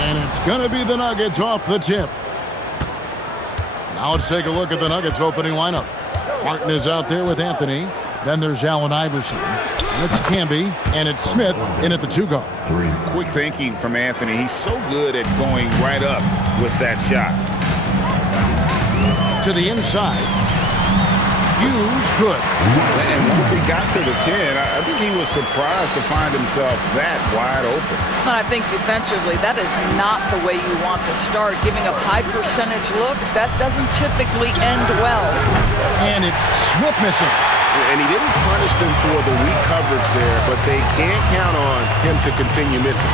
And it's going to be the Nuggets off the tip. Now let's take a look at the Nuggets opening lineup. Martin is out there with Anthony. Then there's Allen Iverson. And it's Camby. And it's Smith in at the 2 guard. Quick thinking from Anthony. He's so good at going right up with that shot. To the inside. Hughes, good. And once he got to the 10, I think he was surprised to find himself that wide open. I think defensively, that is not the way you want to start. Giving up high percentage looks, that doesn't typically end well. And it's Smith missing. And he didn't punish them for the weak coverage there, but they can't count on him to continue missing.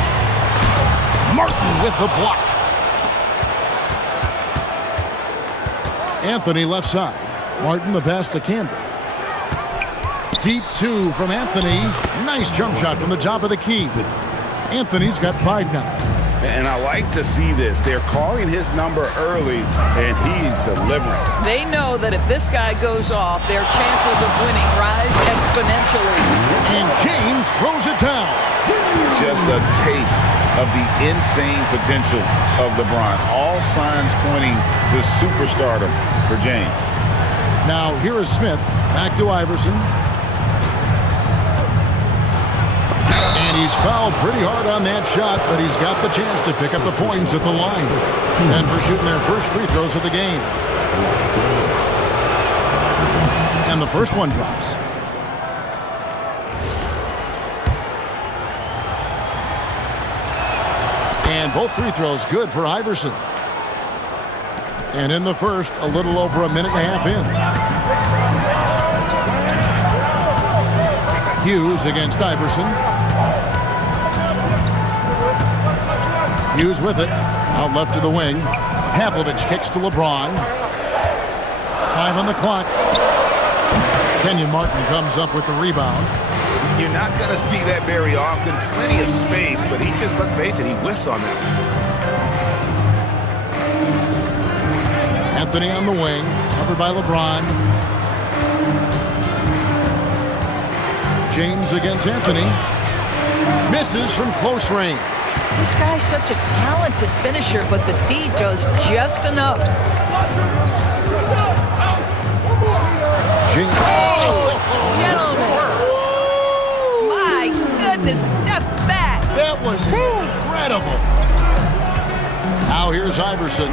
Martin with the block. Anthony left side. Martin the pass to Campbell. Deep 2 from Anthony. Nice jump shot from the top of the key. Anthony's got 5 now. And I like to see this. They're calling his number early, and he's delivering. They know that if this guy goes off, their chances of winning rise exponentially. And James throws it down. Just a taste of the insane potential of LeBron. All signs pointing to superstardom for James. Now here is Smith. Back to Iverson. And he's fouled pretty hard on that shot, but he's got the chance to pick up the points at the line. Denver shooting their first free throws of the game. And the first one drops. And both free throws good for Iverson. And in the first, a little over a minute and a half in. Hughes against Iverson. Hughes with it. Out left to the wing. Pavlovich kicks to LeBron. 5 on the clock. Kenyon Martin comes up with the rebound. You're not going to see that very often. Plenty of space, but he just, let's face it, he whiffs on that. Anthony on the wing, covered by LeBron. James against Anthony. Misses from close range. This guy's such a talented finisher, but the D does just enough. James. Oh, gentlemen. My goodness, step back. That was incredible. Now here's Iverson.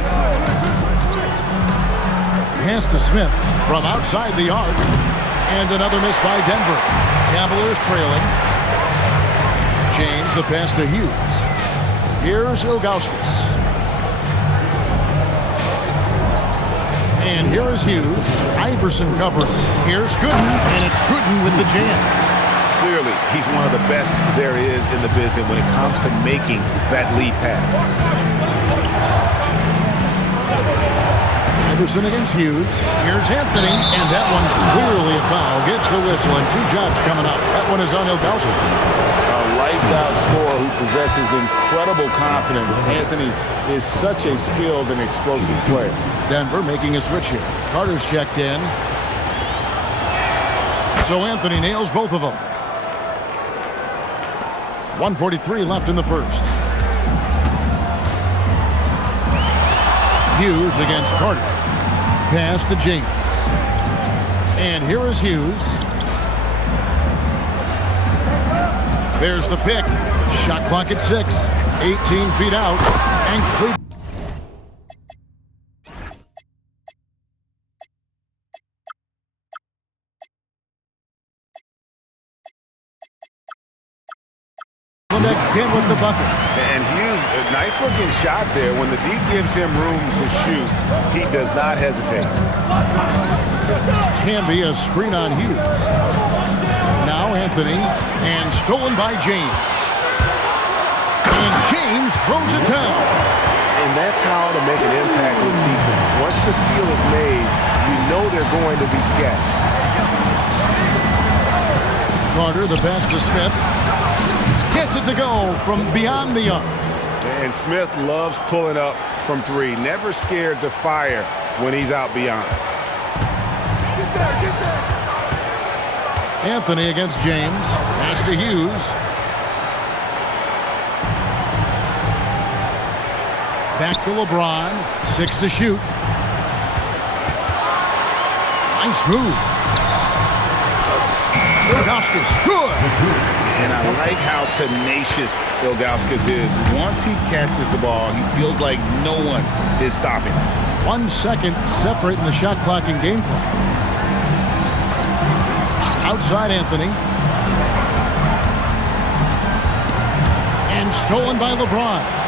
Pass to Smith from outside the arc. And another miss by Denver. Cavaliers trailing. James the pass to Hughes. Here's Ilgauskas. And here is Hughes. Iverson covering. Here's Gooden. And it's Gooden with the jam. Clearly, he's one of the best there is in the business when it comes to making that lead pass. Iverson against Hughes. Here's Anthony, and that one's clearly a foul. Gets the whistle, and 2 shots coming up. That one is on Ilgauskas. A lights-out scorer who possesses incredible confidence. Anthony is such a skilled and explosive player. Denver making a switch here. Carter's checked in. So Anthony nails both of them. 1:43 left in the first. Hughes against Carter. Pass to James. And here is Hughes. There's the pick. Shot clock at 6. 18 feet out. And Cleveland. Again with the bucket. And Hughes, a nice looking shot there. When the D gives him room to shoot, he does not hesitate. Can be a screen on Hughes. Now Anthony, and stolen by James. And James throws it down. And that's how to make an impact with defense. Once the steal is made, you know they're going to be scattered. Carter, the pass to Smith. Gets it to go from beyond the arc. And Smith loves pulling up from 3. Never scared to fire when he's out beyond. Get there. Anthony against James. Pass to Hughes. Back to LeBron. 6 to shoot. Nice move. Ilgauskas, good. And I like how tenacious Ilgauskas is. Once he catches the ball, he feels like no one is stopping. 1 second separating the shot clock and game clock. Outside Anthony. And stolen by LeBron.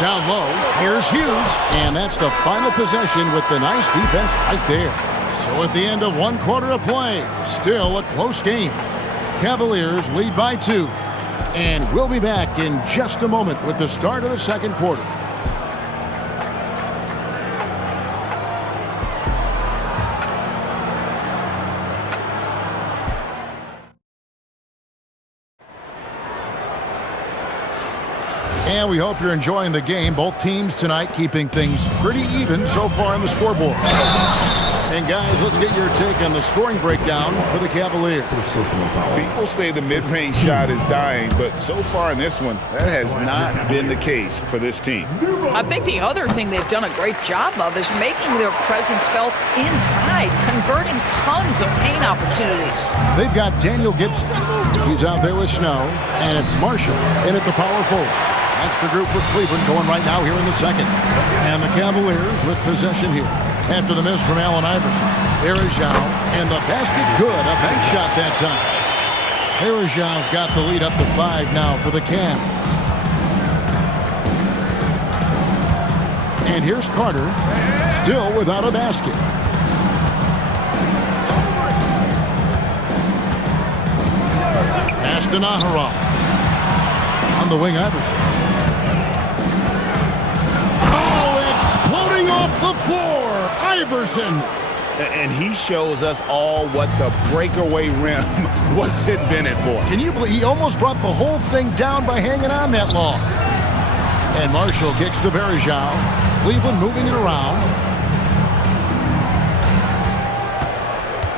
Down low, here's Hughes, and that's the final possession with the nice defense right there. So at the end of 1 quarter of play, still a close game. Cavaliers lead by 2, and we'll be back in just a moment with the start of the second quarter. And we hope you're enjoying the game. Both teams tonight keeping things pretty even so far on the scoreboard. And guys, let's get your take on the scoring breakdown for the Cavaliers. People say the mid-range shot is dying, but so far in this one, that has not been the case for this team. I think the other thing they've done a great job of is making their presence felt inside, converting tons of paint opportunities. They've got Daniel Gibson. He's out there with Snow, and it's Marshall in at the power forward. That's the group for Cleveland going right now here in the second. And the Cavaliers with possession here. After the miss from Allen Iverson. Bergeron, and the basket good. A bank shot that time. Bergeron's got the lead up to 5 now for the Cavs. And here's Carter, still without a basket. Pass to Naharov. On the wing, Iverson. Exploding off the floor, Iverson. And he shows us all what the breakaway rim was invented for. Can you believe he almost brought the whole thing down by hanging on that long? And Marshall kicks to Bergeron. Cleveland moving it around.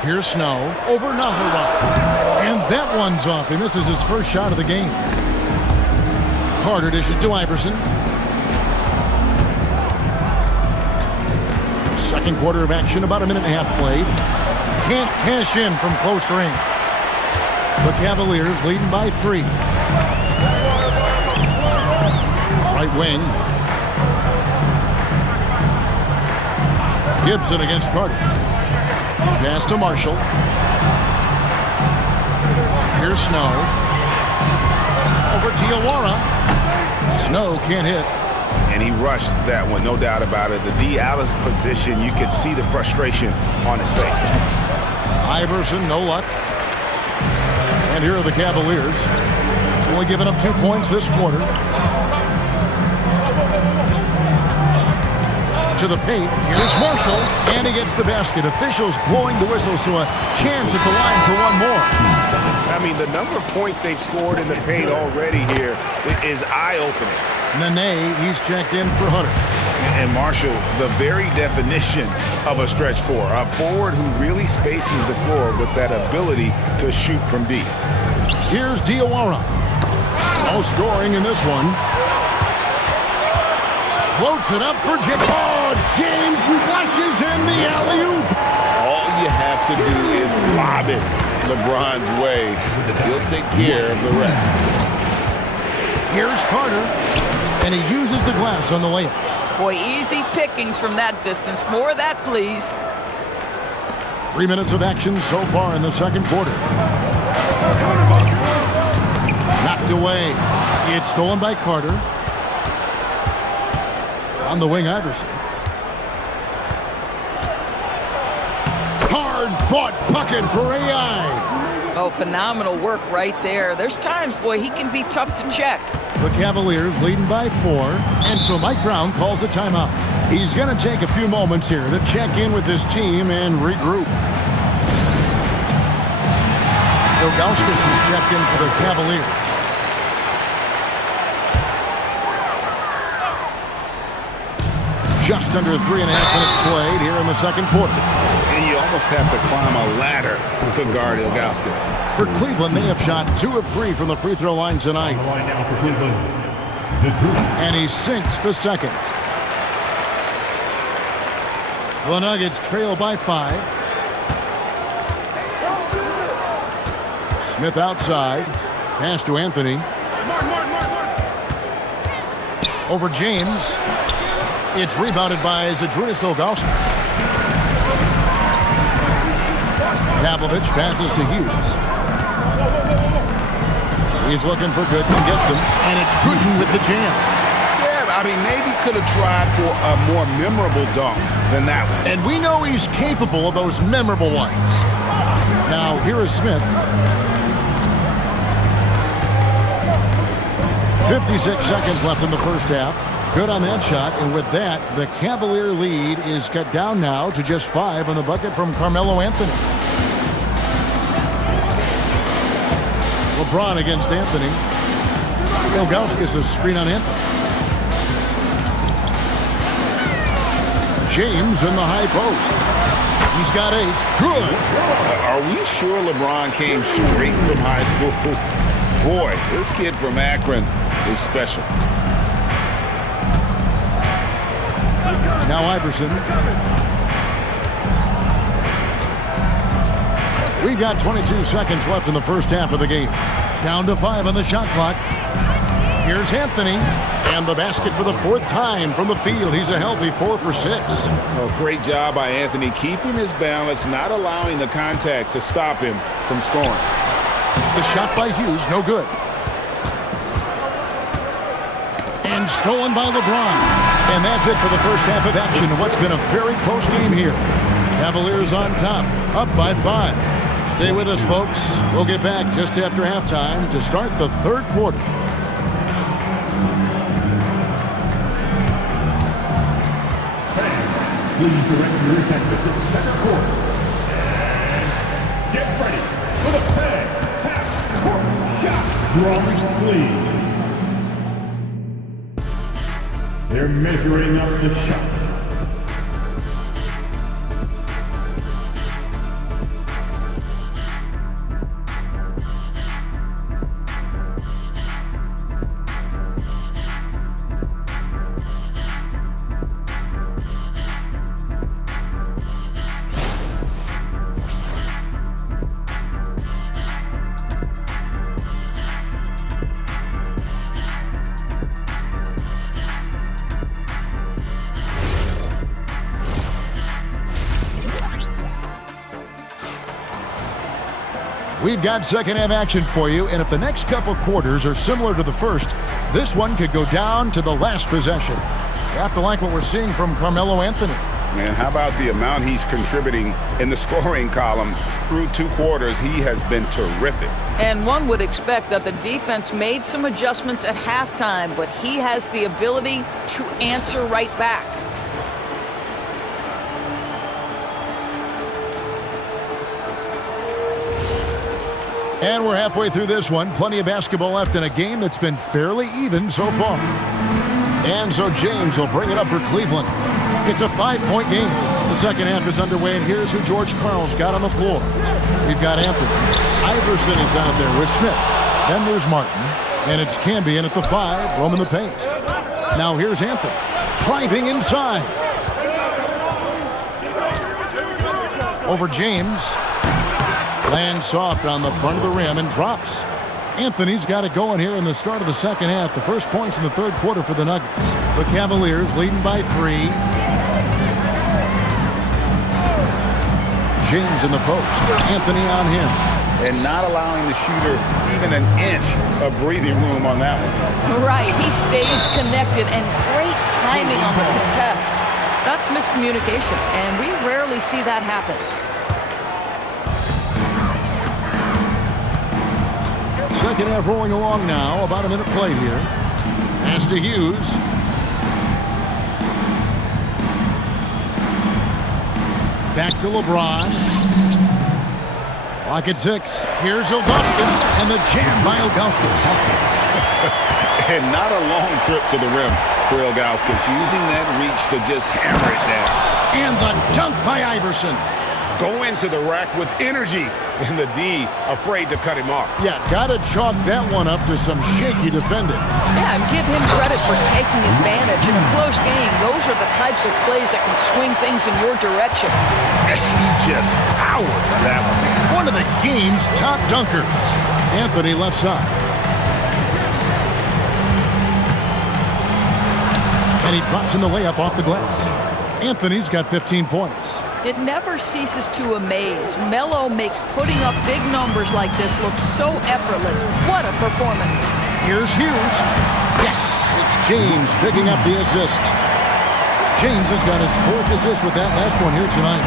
Here's Snow over Naharov. And that one's off. He misses his first shot of the game. Carter dishes to Iverson. Second quarter of action, about a minute and a half played. Can't cash in from close range. The Cavaliers leading by 3. Right wing. Gibson against Carter. Pass to Marshall. Here's Snow. Over Diawara. Snow can't hit. And he rushed that one, no doubt about it. The D out of position, you could see the frustration on his face. Iverson, no luck. And here are the Cavaliers. Only giving up 2 points this quarter. To the paint. Here's Marshall. And he gets the basket. Officials blowing the whistle, so a chance at the line for one more. I mean, the number of points they've scored in the paint already here is eye-opening. Nene, he's checked in for Hunter. And Marshall, the very definition of a stretch 4. A forward who really spaces the floor with that ability to shoot from deep. Here's Diawara. No scoring in this one. Floats it up for James. Oh, James flushes in the alley-oop. All you have to do is lob it LeBron's way. He'll take care of the rest. Here's Carter. And he uses the glass on the layup. Boy, easy pickings from that distance. More of that, please. 3 minutes of action so far in the second quarter. Knocked away. It's stolen by Carter. On the wing, Iverson. Hard-fought bucket for AI. Oh, phenomenal work right there. There's times, boy, he can be tough to check. The Cavaliers leading by 4, and so Mike Brown calls a timeout. He's going to take a few moments here to check in with his team and regroup. Ilgauskas is checked in for the Cavaliers. Just under 3.5 minutes played here in the second quarter. And you almost have to climb a ladder to guard Ilgauskas. For Cleveland, they have shot 2 of 3 from the free throw line tonight. On the line now for Cleveland, And he sinks the second. The Nuggets trail by 5. Smith outside. Pass to Anthony. Over James. It's rebounded by Zydrunas Ilgauskas. Pavlovich passes to Hughes. He's looking for Gooden, gets him, and it's Gooden with the jam. Yeah, I mean, maybe could have tried for a more memorable dunk than that one. And we know he's capable of those memorable ones. Now, here is Smith. 56 seconds left in the first half. Good on that shot, and with that, the Cavalier lead is cut down now to just 5 on the bucket from Carmelo Anthony. LeBron against Anthony. Ilgauskas a screen on Anthony. James in the high post. He's got 8. Good. Are we sure LeBron came straight from high school? Boy, this kid from Akron is special. Now Iverson. We've got 22 seconds left in the first half of the game. Down to 5 on the shot clock. Here's Anthony. And the basket for the 4th time from the field. He's a healthy 4 for 6. Oh, great job by Anthony, keeping his balance, not allowing the contact to stop him from scoring. The shot by Hughes, no good. And stolen by LeBron. And that's it for the first half of action. What's been a very close game here. Cavaliers on top, up by 5. Stay with us, folks. We'll get back just after halftime to start the third quarter. Please direct your attention to the second quarter. And get ready for the fan half-court shot. Drawings, please. They're measuring up the shot. We've got second half action for you, and if the next couple quarters are similar to the first, this one could go down to the last possession. You have to like what we're seeing from Carmelo Anthony. And how about the amount he's contributing in the scoring column through 2 quarters? He has been terrific. And one would expect that the defense made some adjustments at halftime, but he has the ability to answer right back. And we're halfway through this one. Plenty of basketball left in a game that's been fairly even so far. And so James will bring it up for Cleveland. It's a 5-point game. The second half is underway, and here's who George Karl's got on the floor. We've got Anthony. Iverson is out there with Smith. Then there's Martin. And it's Cambion at the 5, roaming the paint. Now here's Anthony. Driving inside. Over James. Lands soft on the front of the rim and drops. Anthony's got it going here in the start of the second half. The first points in the third quarter for the Nuggets. The Cavaliers leading by 3. James in the post. Anthony on him. And not allowing the shooter even an inch of breathing room on that one. Right, he stays connected, and great timing on the contest. That's miscommunication, and we rarely see that happen. Second half rolling along now. About a minute played here. Pass to Hughes. Back to LeBron. Clock at 6. Here's Ilgauskas, and the jam by Ilgauskas. And not a long trip to the rim for Ilgauskas, using that reach to just hammer it down. And the dunk by Iverson. go into the rack with energy, and the D afraid to cut him off. Yeah, gotta chalk that one up to some shaky defending. Yeah, and give him credit for taking advantage. In a close game, those are the types of plays that can swing things in your direction. He just powered that one. One of the game's top dunkers. Anthony left side. And he drops in the layup off the glass. Anthony's got 15 points. It never ceases to amaze. Melo makes putting up big numbers like this look so effortless. What a performance. Here's Hughes. Yes, it's James picking up the assist. James has got his 4th assist with that last one here tonight.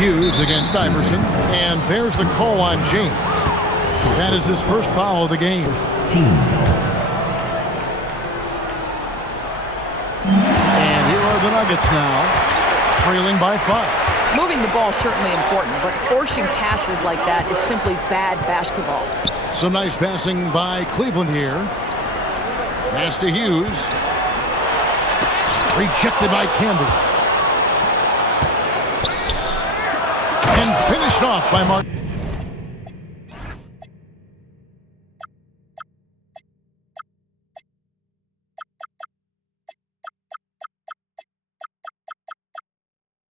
Hughes against Iverson. And there's the call on James. That is his first foul of the game. And here are the Nuggets now, trailing by 5. Moving the ball is certainly important, but forcing passes like that is simply bad basketball. Some nice passing by Cleveland here. Pass to Hughes. Rejected by Campbell. And finished off by Martin.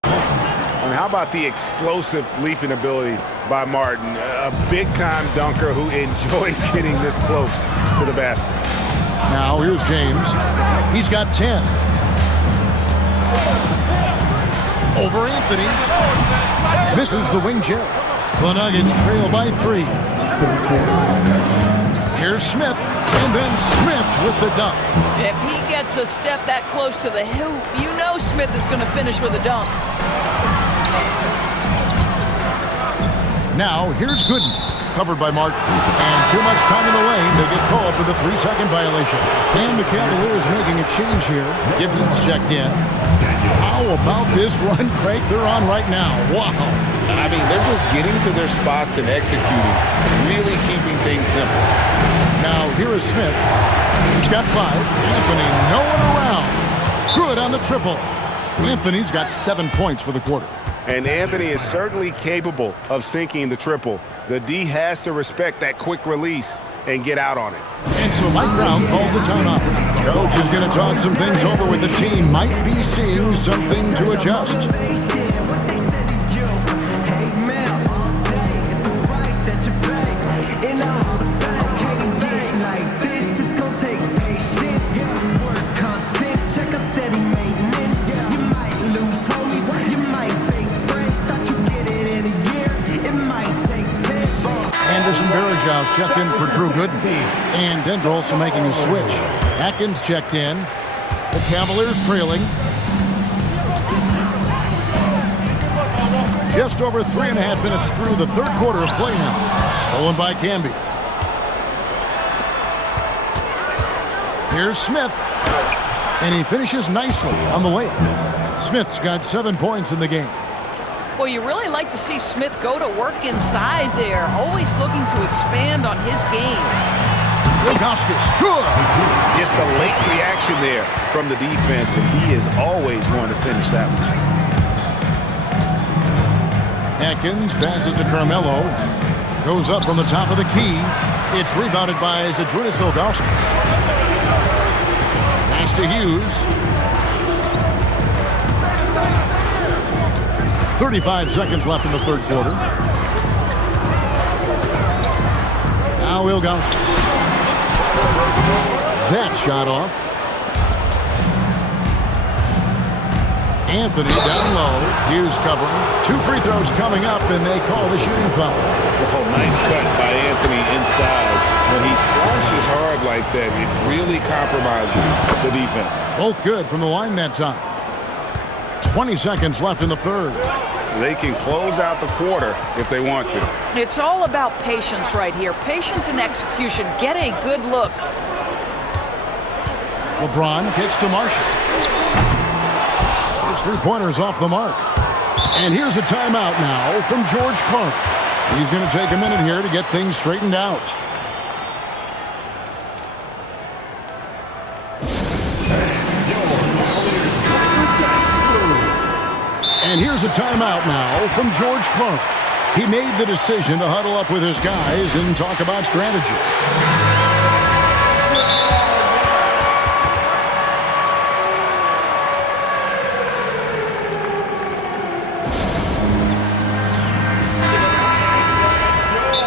And how about the explosive leaping ability by Martin? A big-time dunker who enjoys getting this close to the basket. Now here's James. He's got 10. Over Anthony. Misses the wing chair. The Nuggets trail by 3. Here's Smith. And then Smith with the dunk. If he gets a step that close to the hoop, you know Smith is going to finish with a dunk. Now here's Gooden. Covered by Martin. And too much time in the lane. They get called for the 3-second violation. And the Cavaliers making a change here. Gibson's checked in. How about this run, Craig, they're on right now? Wow. I mean, they're just getting to their spots and executing, really keeping things simple. Now here is Smith. He's got 5. Anthony nowhere around. Good on the triple. Anthony's got 7 points for the quarter. And Anthony is certainly capable of sinking the triple. The D has to respect that quick release and get out on it. And so Mike Brown calls a timeout. Coach is going to talk some things over with the team. Might be seeing something to adjust. Checked in for Drew Gooden. And Denver also making a switch. Atkins checked in. The Cavaliers trailing. Just over 3.5 minutes through the third quarter of play now. Stolen by Camby. Here's Smith. And he finishes nicely on the way. Smith's got 7 points in the game. Well, you really like to see Smith go to work inside there, always looking to expand on his game. Ilgauskas, good! Just a late reaction there from the defense, and he is always going to finish that one. Atkins passes to Carmelo. Goes up from the top of the key. It's rebounded by Zydrunas Ilgauskas. Pass to Hughes. 35 seconds left in the third quarter. Now Ilgauskas. That shot off. Anthony down low. Hughes covering. 2 free throws coming up, and they call the shooting foul. Oh, nice cut by Anthony inside. When he slashes hard like that, it really compromises the defense. Both good from the line that time. 20 seconds left in the third. They can close out the quarter if they want to. It's all about patience right here. Patience and execution. Get a good look. LeBron kicks to Marshall. His 3-pointers off the mark. And here's a timeout now from George Clark. He's going to take a minute here to get things straightened out. And here's a timeout now from George Clark. He made the decision to huddle up with his guys and talk about strategy.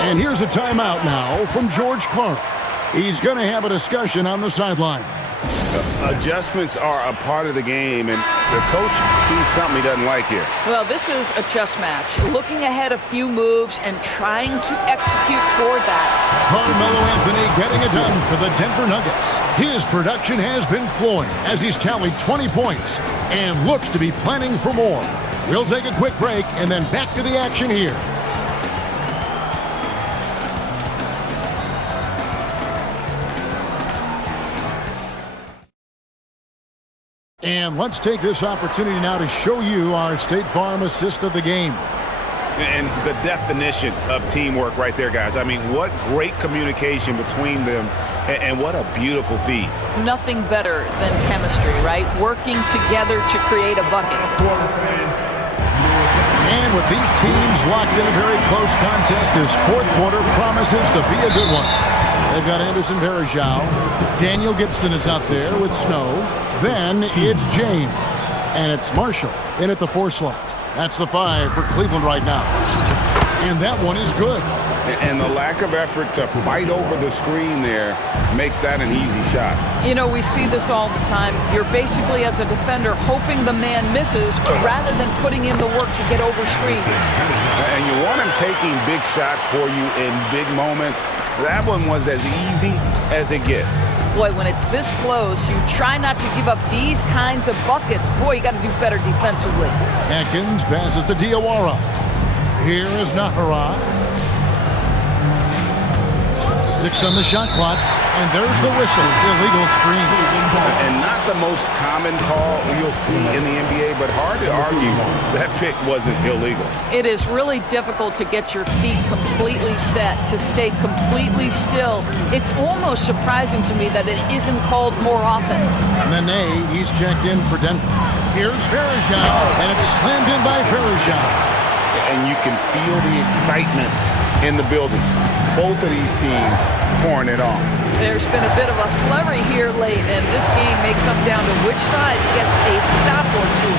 And here's a timeout now from George Clark. He's going to have a discussion on the sideline. Adjustments are a part of the game, and the coach sees something he doesn't like here. Well, this is a chess match. Looking ahead a few moves and trying to execute toward that. Carmelo Anthony getting it done for the Denver Nuggets. His production has been flowing as he's tallied 20 points and looks to be planning for more. We'll take a quick break and then back to the action here. And let's take this opportunity now to show you our State Farm assist of the game. And the definition of teamwork right there, guys. I mean, what great communication between them, and what a beautiful feed. Nothing better than chemistry, right? Working together to create a bucket. And with these teams locked in a very close contest, this fourth quarter promises to be a good one. They've got Anderson Varejao. Daniel Gibson is out there with Snow. Then it's James. And it's Marshall in at the 4 slot. That's the 5 for Cleveland right now. And that one is good. And the lack of effort to fight over the screen there makes that an easy shot. You know, we see this all the time. You're basically, as a defender, hoping the man misses rather than putting in the work to get over screens. And you want him taking big shots for you in big moments. That one was as easy as it gets. Boy, when it's this close, you try not to give up these kinds of buckets. Boy, you got to do better defensively. Atkins passes to Diawara. Here is Nahara. 6 on the shot clock, and there's the whistle. Illegal screen. And not the most common call you'll see in the NBA, but hard to argue that pick wasn't illegal. It is really difficult to get your feet completely set, to stay completely still. It's almost surprising to me that it isn't called more often. Nene, he's checked in for Denver. Here's Varejao, and it's slammed in by Varejao. And you can feel the excitement in the building. Both of these teams pouring it on. There's been a bit of a flurry here late, and this game may come down to which side gets a stop or two.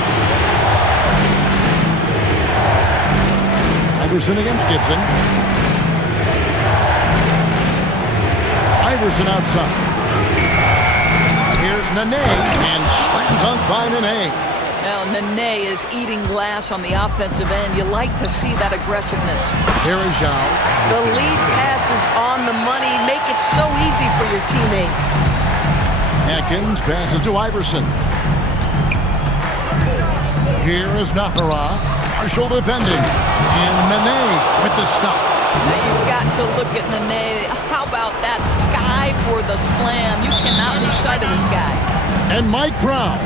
Iverson against Gibson. Iverson outside. Here's Nene, and slam dunk by Nene. Now, Nene is eating glass on the offensive end. You like to see that aggressiveness. Varejao. The lead pass is on the money. Make it so easy for your teammate. Atkins passes to Iverson. Here is Nahara. Marshall defending. And Nene with the stuff. Now you've got to look at Nene. How about that sky for the slam? You cannot lose sight of this guy. And Mike Brown.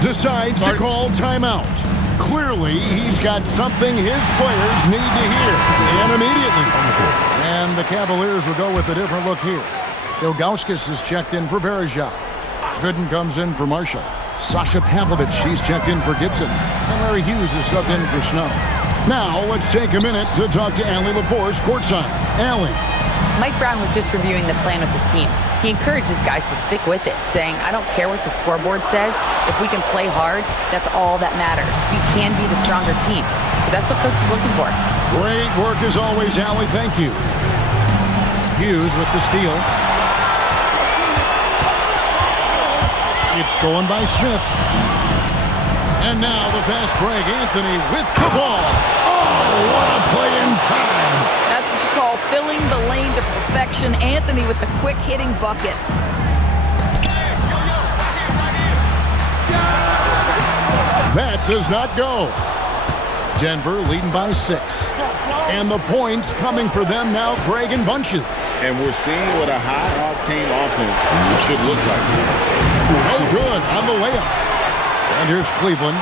Decides to call timeout. Clearly, he's got something his players need to hear, and immediately. And the Cavaliers will go with a different look here. Ilgauskas is checked in for Varejao. Gooden comes in for Marshall. Sasha Pavlovich, she's checked in for Gibson. And Larry Hughes is subbed in for Snow. Now, let's take a minute to talk to Allie LaForce courtside. Allie. Mike Brown was just reviewing the plan with his team. He encourages guys to stick with it, saying, I don't care what the scoreboard says. If we can play hard, that's all that matters. We can be the stronger team. So that's what Coach is looking for. Great work as always, Allie. Thank you. Hughes with the steal. It's stolen by Smith. And now the fast break. Anthony with the ball. Oh, what a play inside. That's what you call filling the lane to perfection. Anthony with the quick hitting bucket. That does not go. Denver leading by 6. And the points coming for them now, Greg, in bunches. And we're seeing what a high-octane offense should look like. No good on the layup. And here's Cleveland.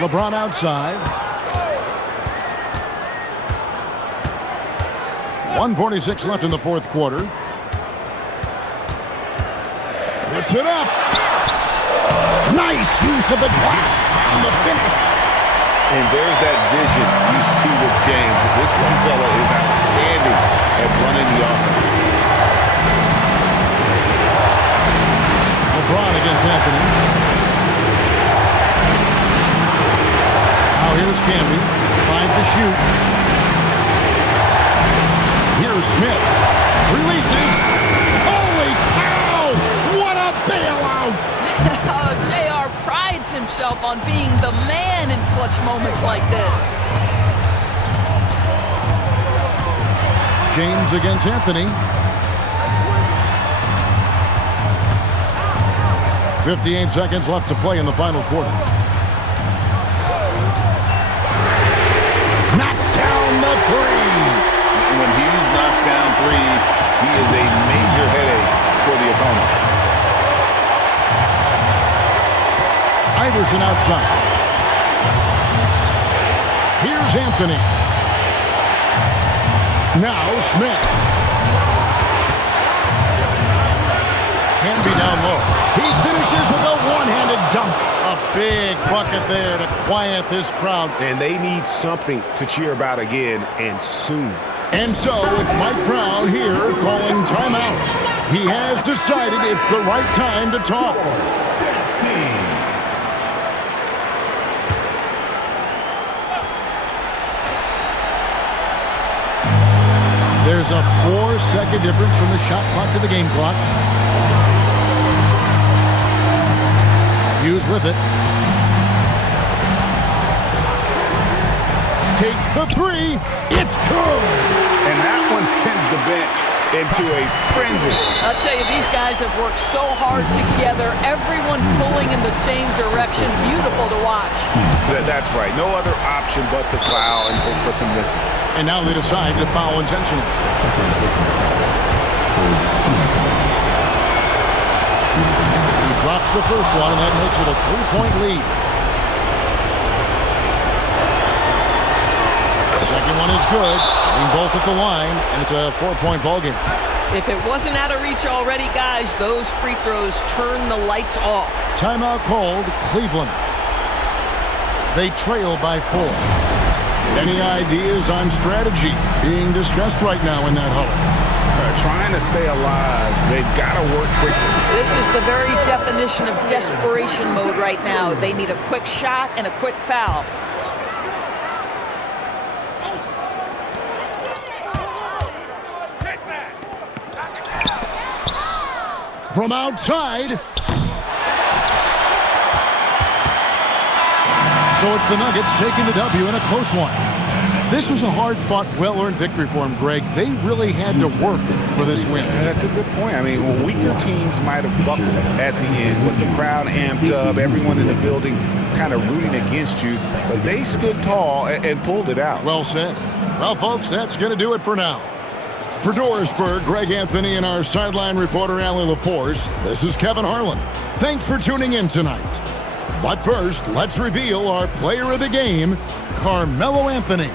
LeBron outside. 1:46 left in the fourth quarter. Puts it up. Nice use of the glass on the finish. And there's that vision you see with James. This young fella is outstanding at running the offense. LeBron against Anthony. Now here's Camby. 5 to shoot. Here's Smith. Releases. Holy cow! What a bailout! Oh, JR prides himself on being the man in clutch moments like this. James against Anthony. 58 seconds left to play in the final quarter. Knocks down the three. When Hughes knocks down threes, he is a major headache for the opponent. Iverson outside. Here's Anthony. Now Smith. Can be down low. He finishes with a one-handed dunk. A big bucket there to quiet this crowd. And they need something to cheer about again, and soon. And so it's Mike Brown here calling timeout. He has decided it's the right time to talk. There's a 4-second difference from the shot clock to the game clock. Hughes with it. Takes the three. It's good. And that one sends the bench into a frenzy. I'll tell you, these guys have worked so hard together. Everyone pulling in the same direction. Beautiful to watch. That's right. No other option but to foul and hope for some misses. And now they decide to foul intentionally. He drops the first one, and that makes it a 3-point lead. Second one is good. Aim both at the line, and it's a 4-point ball game. If it wasn't out of reach already, guys, those free throws turn the lights off. Timeout called, Cleveland. They trail by 4. Any ideas on strategy being discussed right now in that huddle? Trying to stay alive. They've got to work quickly. This is the very definition of desperation mode right now. They need a quick shot and a quick foul. From outside. So it's the Nuggets taking the W in a close one. This was a hard-fought, well-earned victory for them, Greg. They really had to work for this win. That's a good point. I mean, weaker teams might have buckled at the end, with the crowd amped up, everyone in the building kind of rooting against you. But they stood tall and pulled it out. Well said. Well, folks, that's going to do it for now. For Dorisburg, Greg Anthony, and our sideline reporter, Allie LaForce, this is Kevin Harlan. Thanks for tuning in tonight. But first, let's reveal our player of the game, Carmelo Anthony.